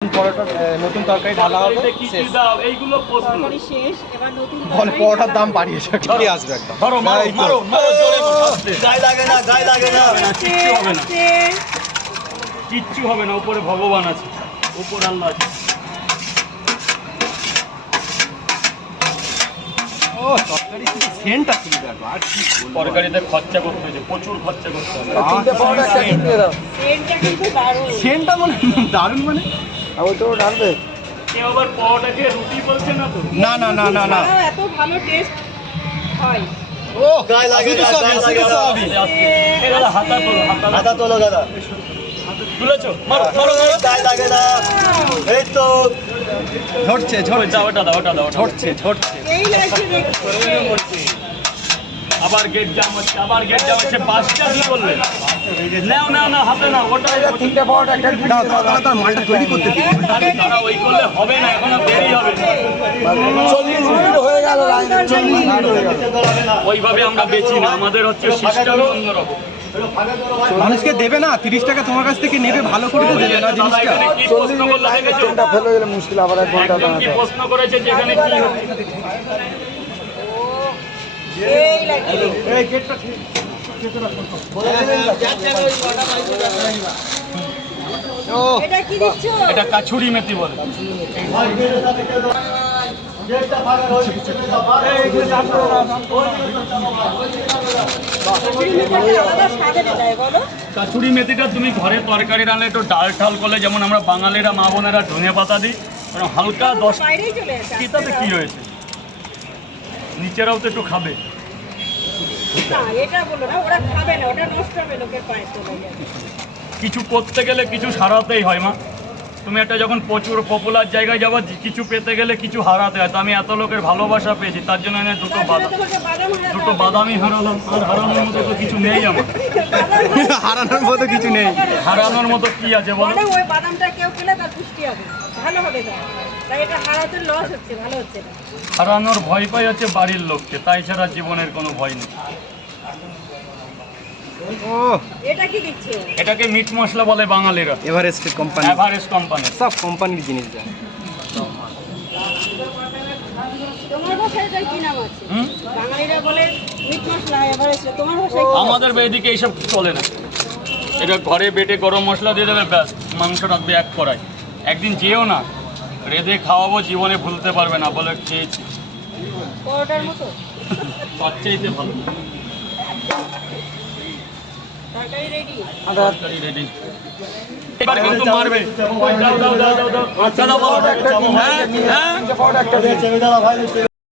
পরোটা নতুন তরকারি ঢালা হবে শেষ। এইগুলো তরকারি শেষ, এবার নতুন বলে তরকারি পরোটার দাম বাড়িয়েছে ঠিকই আসবে একদম। ধরো মারো এই তো। মারো মারো জোরে মারো, আস্তে। গায়ে লাগে না, গায়ে লাগে না। কিচ্ছু হবে না, আস্তে। কিচ্ছু হবে না। উপরে ভগবান আছে, উপর আল্লাহ আছে। ও তরকারি শুধু সেন্ট আছে দেখো, আর কি বলবো। তরকারিতে খরচা করতে হয়েছে, প্রচুর খরচা করতে হবে। তিনটে পরোটা একটা কিনে দাও। সেন্টটা কিন্তু দারুণ। সেন্টটা মানে দারুণ মানে ওই তো ঢালবে। কেউ আবার পরোটাকে রুটি বলছে না তো। না না না না না ছাড়াও এত ভালো টেস্ট হয়। ও গায়ে লাগে শুধু না, সবই, গায়ে লাগে শুধু না। সবই। আস্তে। এই দাদা হাতা তোলো, হাতা হাতা তোলো দাদা। তুলেছো? মারো মারো মারো। গায়ে লাগে না। এই তো ঝরছে ওই ঝরছে দাও, ওটা দাও, ওটা দাও, ওটা দাও। ঝরছে ঝরছে। এই লাগছে দেখতে। আবার গেট জাম হচ্ছে, আবার গেট জাম হচ্ছে। পাঁচটা কি করলে? নাও নাও না, হাতে না, ওটাই তিনটে পরোটা একটা দাও তাহলে তার মালটা তৈরি করতে দিই। তারা ওই করলে হবে না, এখনো দেরি হবে। 40 মিনিট হয়ে গেল লাইনে, 40 মিনিট হয়ে গেল। ওইভাবে আমরা বেচি না, আমাদের হচ্ছে সিস্টেম অন্যরকম। মানুষকে দেবে না 30 টাকা তোমার কাছ থেকে নেবে, ভালো করে তো দেবে না দাদা জিনিসটা। এখানে কি প্রশ্ন করলো দেখেছো? ট্রেনটা ফেলে গেলে মুশকিল, আবার 1 ঘন্টা একদম কি দাঁড়াতে হবে। প্রশ্ন করেছে যে এখানে কি হচ্ছে? এই লাগছে। ও এটা কি দিচ্ছ? এটা কাছুরি মেথি বলে। কচুরি মেথিটা আলাদা স্বাদে দেয় বলো? কাছুরি মেথিটা তুমি ঘরে তরকারি রান্না একটু ডাল ঠাল করলে, যেমন আমরা বাঙালিরা মা বোনেরা ধনে পাতা দিই, মানে হালকা 10 বাইরেই চলে আসে। কিতাতে কি হয়েছে, নিচেরাও তো একটু খাবে। না, এটা বলো না, ওরা খাবে না, ওটা নষ্ট হবে, লোকের পায়ে চলে যাবে। কিছু করতে গেলে কিছু সারাতেই হয় মা। তুমি একটা যখন প্রচুর পপুলার জায়গায় যাবো, কিছু পেতে গেলে কিছু হারাতে হয়। তো আমি এত লোকের ভালোবাসা পেয়েছি, তার জন্য এনে দুটো তারপরে বাদাম, তোমাকে বাদাম হারাতে দুটো হবে। বাদামই হারালাম। আর হারানোর মতো তো কিছু নেই আমার। বাদাম হারানোর মতো কিছু নেই। হারানোর মতো কি আছে বলো? বলো, ওই বাদামটা কেউ পেলে তার পুষ্টি হবে, ভালো হবে তার। তাই এটা হারাতে লস হচ্ছে, ভালো হচ্ছে না। হারানোর ভয় পাই হচ্ছে বাড়ির লোককে, তাই ছাড়া জীবনের কোনো ভয় নেই। ও এটা কি দিচ্ছে? এটাকে মিট মশলা বলে বাঙালিরা, এভারেস্ট কোম্পানি, এভারেস্ট কোম্পানি। সব কোম্পানির জিনিস যায়। তোমার ভাষায় এটার কি নাম আছে? হুম? বাঙালিরা বলে মিট মশলা, এভারেস্ট। তোমার ভাষায় কি? আমাদের এদিকে এইসব চলে না। এটা ঘরে বেটে গরম মশলা দিয়ে দেবে, ব্যাস মাংস রাখবে এক কড়াই। একদিন যেও না, রেঁধে খাওয়াবো, জীবনে ভুলতে পারবে না। বলে খেয়েছি, পরোটার মতো তার চাইতে ভালো। তরকারি রেডি। তরকারি ready। এবার কিন্তু মারবে। ওই দাও দাও দাও দাও দাও। দাদা বলো। হ্যাঁ হ্যাঁ পরোটা একটা দিয়েছে, দাদা ভাই।